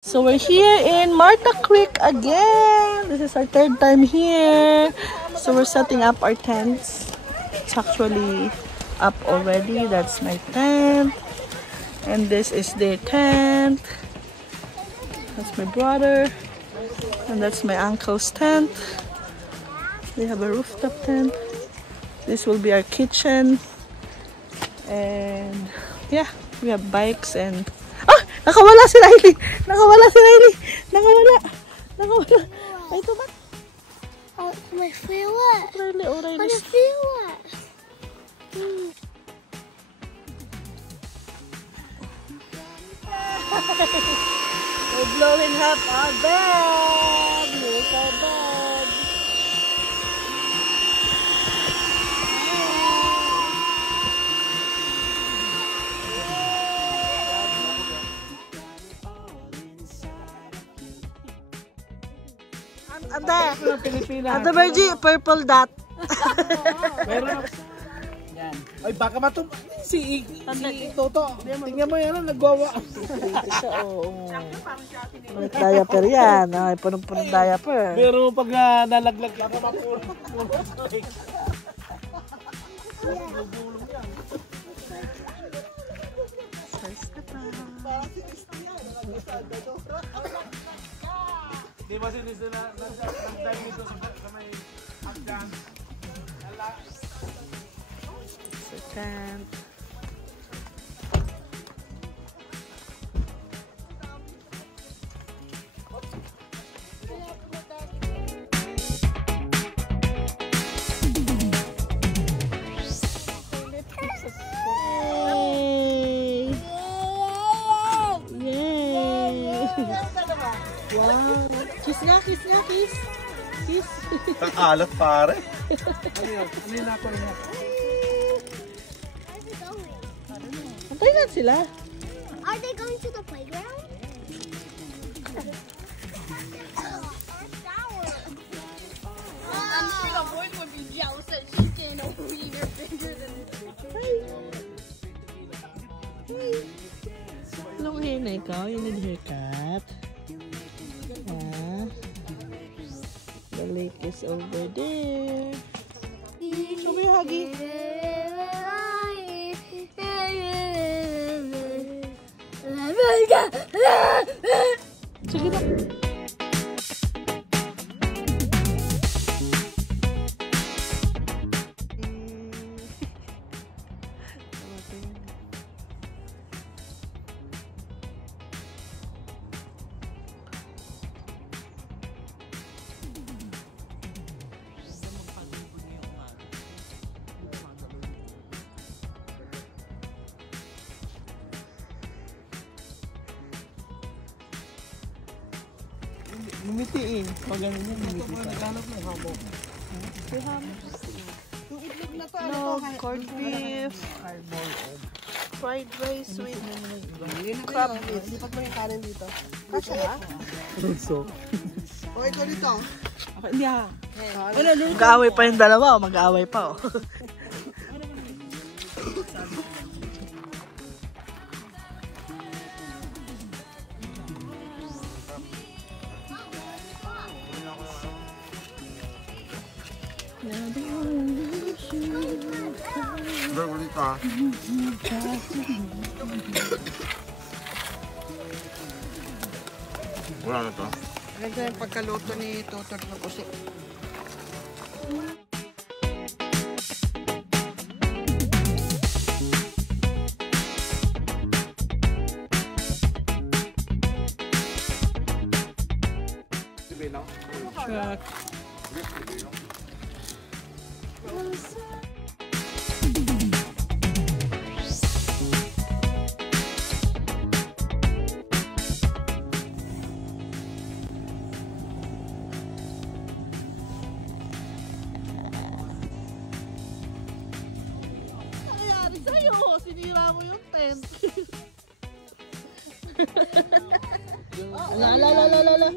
So we're here in Marta Creek again. This is our third time here. So we're setting up our tents. It's actually up already. That's my tent. And this is their tent. That's my brother. And that's my uncle's tent. They have a rooftop tent. This will be our kitchen. And yeah, we have bikes and... Ah! Nakawala si Riley! Nakawala si Riley! Nakawala! Nakawala! Ay, ito ba? Oh, my feet wet. Riley, oh Riley. My feet wet. We're blowing up our bag! Here's our bag! Ate Virgie, purple dot. Meron. Yan. Ay, baka matum... Si Toto. Tingnan mo yan, nagwawa. Siya, oo. Diaper yan. Ay, punong-punong diaper. Pero pag nalaglag lang, mapuro. Di ba sinis na nagdami dito sa may hagdan? Sa tent. Wow! Kiss nga, kiss nga, kiss! Kiss! Ang alat pare! Ano yun? Ano yun ako niya? Antay lang sila! Are they going to the playground? I'm sure the boys would be jealous that she's getting over here bigger than Long hair na ikaw, you need haircut. The lake is over there. Show me, Huggy. Sige na. Lumiti eh. Pag ganun yun, lumiti pa. Naghanap ng hamok. Yung itlog na to, ano to? Corned beef. Fried rice with crab. Sipat mo yung kanin dito. Kasha ba? So, O ito dito. Okay, hindi ha. Mag-aaway pa yung dalawa o mag-aaway pa o. ulit ha. Wala na to. Ganito yung pagkaluto ni Tutor na pusi. Check. Sa'yo, sinira mo yung tent. Ala.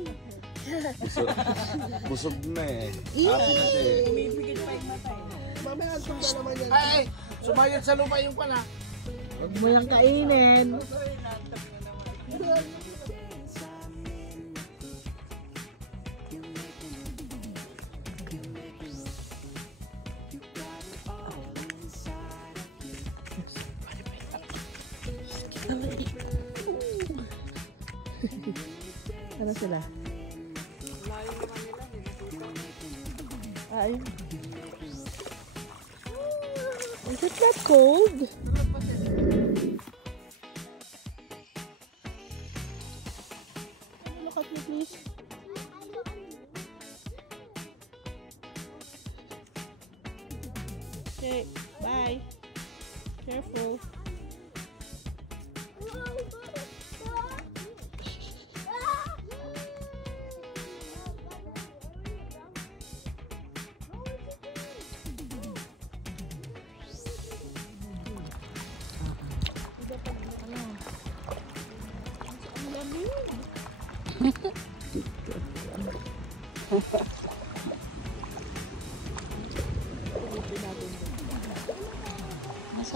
Busog na eh. Happy na siya eh. Mamaya sunda naman yan. Ay! Sumayad sa lupa yung pala. Huwag mo lang kainin. Ano sila? Ay. Is it that cold? Look at me, please. Okay, bye. Careful.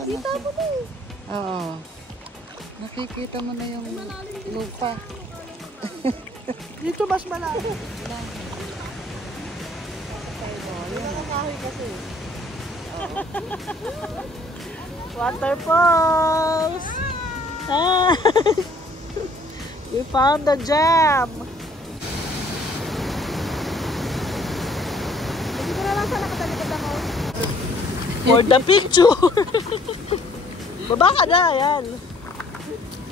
Kita mo na eh. Oo. Nakikita mo na yung lupa. Dito mas malabo. Waterfalls! Ah! We found the gem! For the picture! Baba ka na, yan.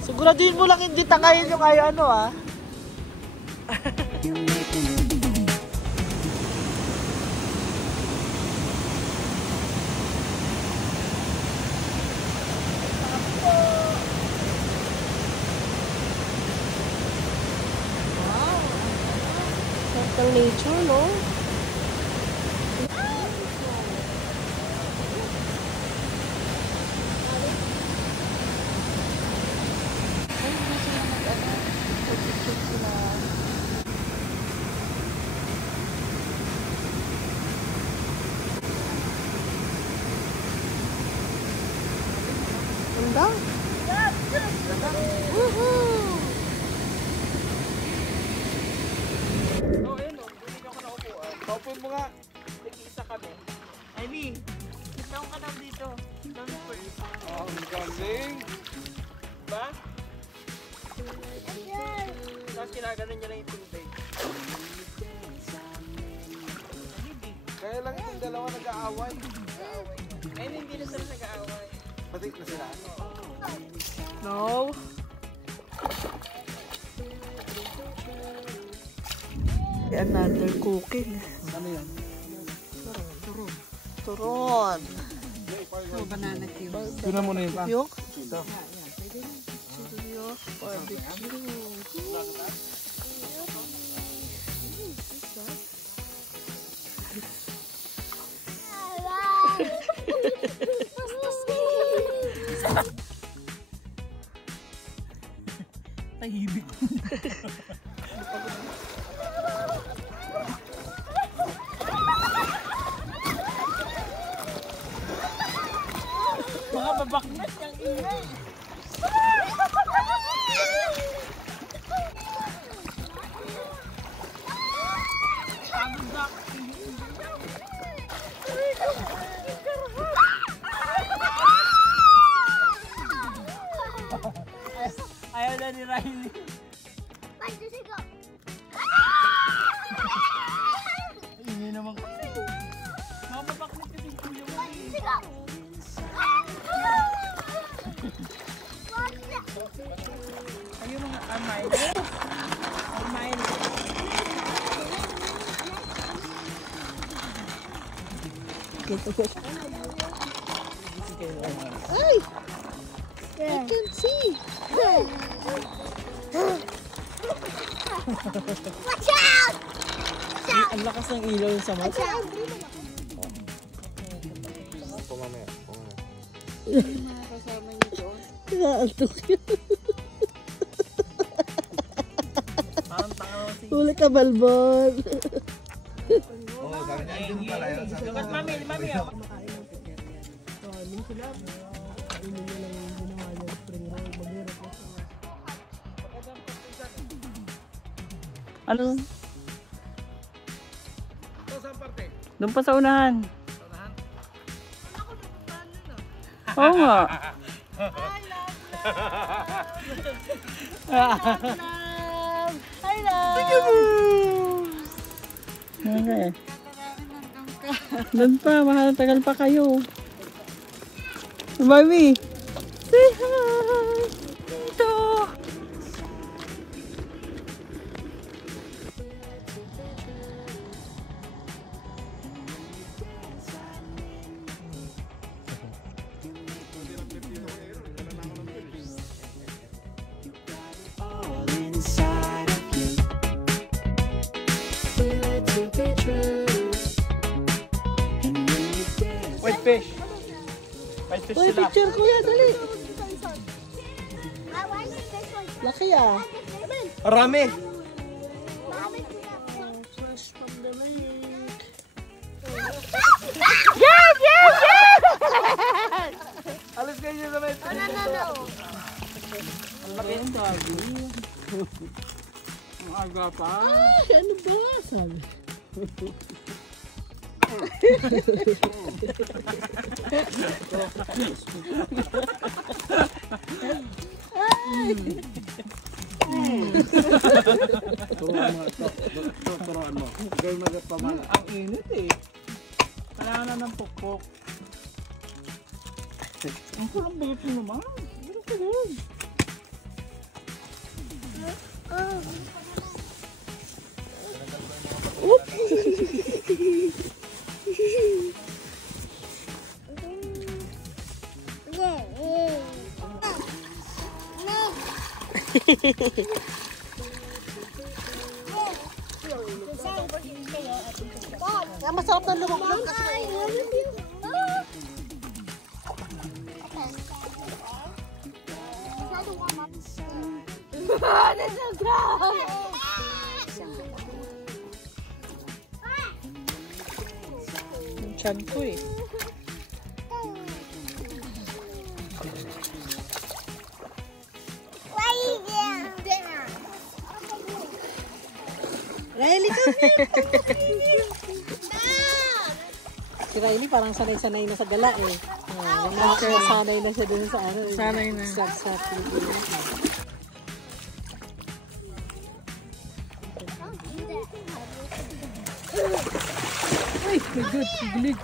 Siguraduhin mo lang hindi tangayin yung ay ano ah. Ang nature, no? Ganda. Woohoo! Paupuin mo nga. Nag-iisa kami. Ivy, down ka lang dito. Down first. Oh, ang galing. Diba? Tapos kinaganon niya lang yung tubig. Kaya lang itong dalawa nag-aaway. Ayun, hindi na sila nag-aaway. Pati na sila. No. Another cooking. Ano yan? Turon. So, banana cue. Tuna mo na yun pa. Yung? Ito. Yung barbecue. Tahibig. Mga babaknet yung ingay. Ayaw na ni Riley. Ingay naman kasi. Mga babaknet kasi yung kuya mo eh. Ayaw mga amay. Amay. Ay! I can see! Watch out! Ang lakas ng ilaw sa mata. Pumamaya. Kasama niyo doon. Naaltok yun. Parang tanga naman si... Huli ka, balbon. Oo, sabi niya, andun pala yun. Sabi ko, Mami, mami. Ano? ito saan parte? Doon pa sa unahan. Oo nga. I love Hi, love! Okay. Doon pa, mahal, tagal pa kayo. Barbie! Say hi! Dito! White fish. White fish Uy, sila. picture kuya, dali! Laki ah! Marami. Fresh from the lake. Alis kayo sa may. Ang laki ng dagi. Ang aga pa. Ay, ano ba? Sabi. Turuan mo. Gawin mo pamala. Ang init eh. Kailangan na ng pukpok. Ang kulang balat mo naman. Ano ka doon? Kaya masarap na lumabas kasi. Yung tiyan ko eh. Riley, come here! Si Riley parang sanay-sanay na sa gala eh. Sanay na siya dun sa ano. Sanay na. Sa Uy, my God, gilig.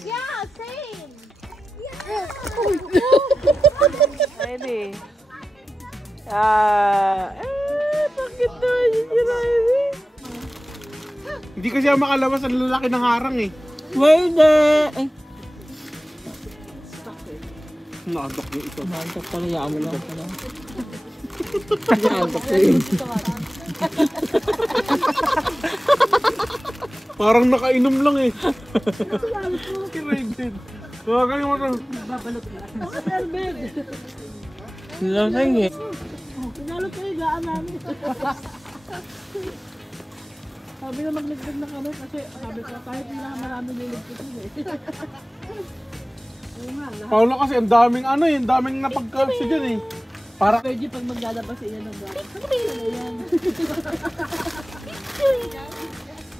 Yeah, same. Riley. Bakit naman yun si Riley? Hindi kasi ako makalabas. Ang lalaki ng harang eh. Pwede! Ay, Nakadok niya ito. maantok pala. Yaan mo lang pala. Maantok ko yun. Parang nakainom lang eh. Kirated. Huwag mo ito. Lasing eh. Pinalo ko yung gaan namin. Sabi na magligpit na kami kasi sabi ko kahit marami niligpit yun eh. Paolo kasi ang daming ano eh. Ang daming napagkapsi dyan eh. Para Pwede pag maglalabas siya ng gaan. Ano yan?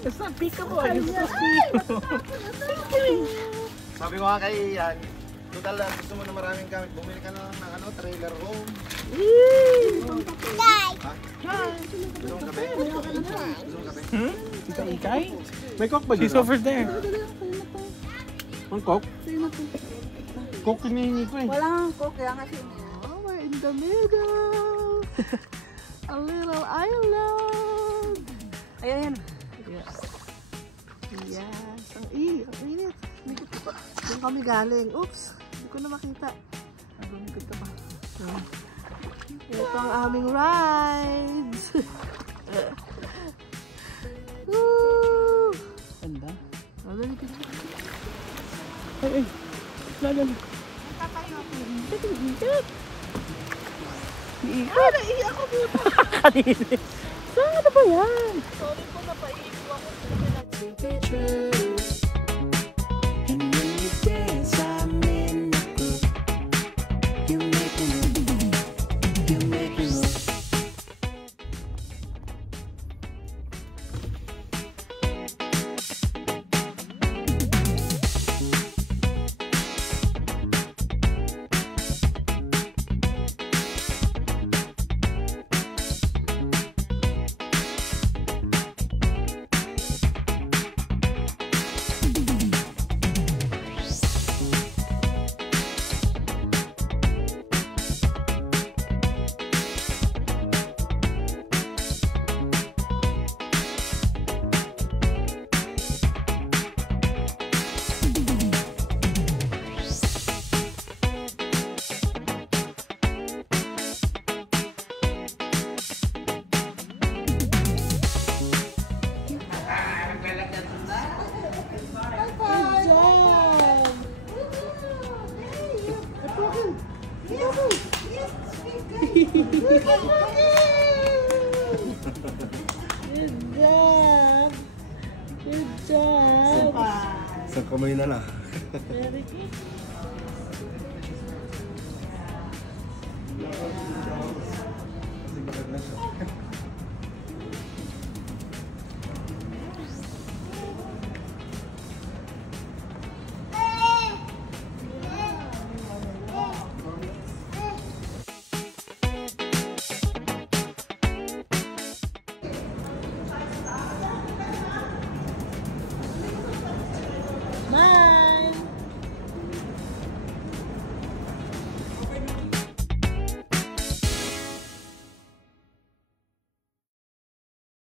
Basta pika ko. Sabi ko nga kay Ian, total gusto mo na maraming gamit, bumili ka na lang ng ano, trailer home. Ha? Gusto mong kape? Gusto mong kape? Tita Ikay? May coke ba dito? She's over there. Ang coke? Coke hinihingi ko eh. Walang coke kaya kasi. Oh, we're in the middle. A little island. Ayan. Yes. Yes. Ang init. Doon kami galing. Oops. Hindi ko na makita. Lumikod ka pa. Ito ang aming rides. Woo! Ganda. Ano yung picture? Ay. Lagan. Iiyak. Naiiyak ako dito. Kanina. Saan na ba yan? Sorry po, napaiiyak ako. And when you dance, I'm in the group. You make me kamay na lang. Very good.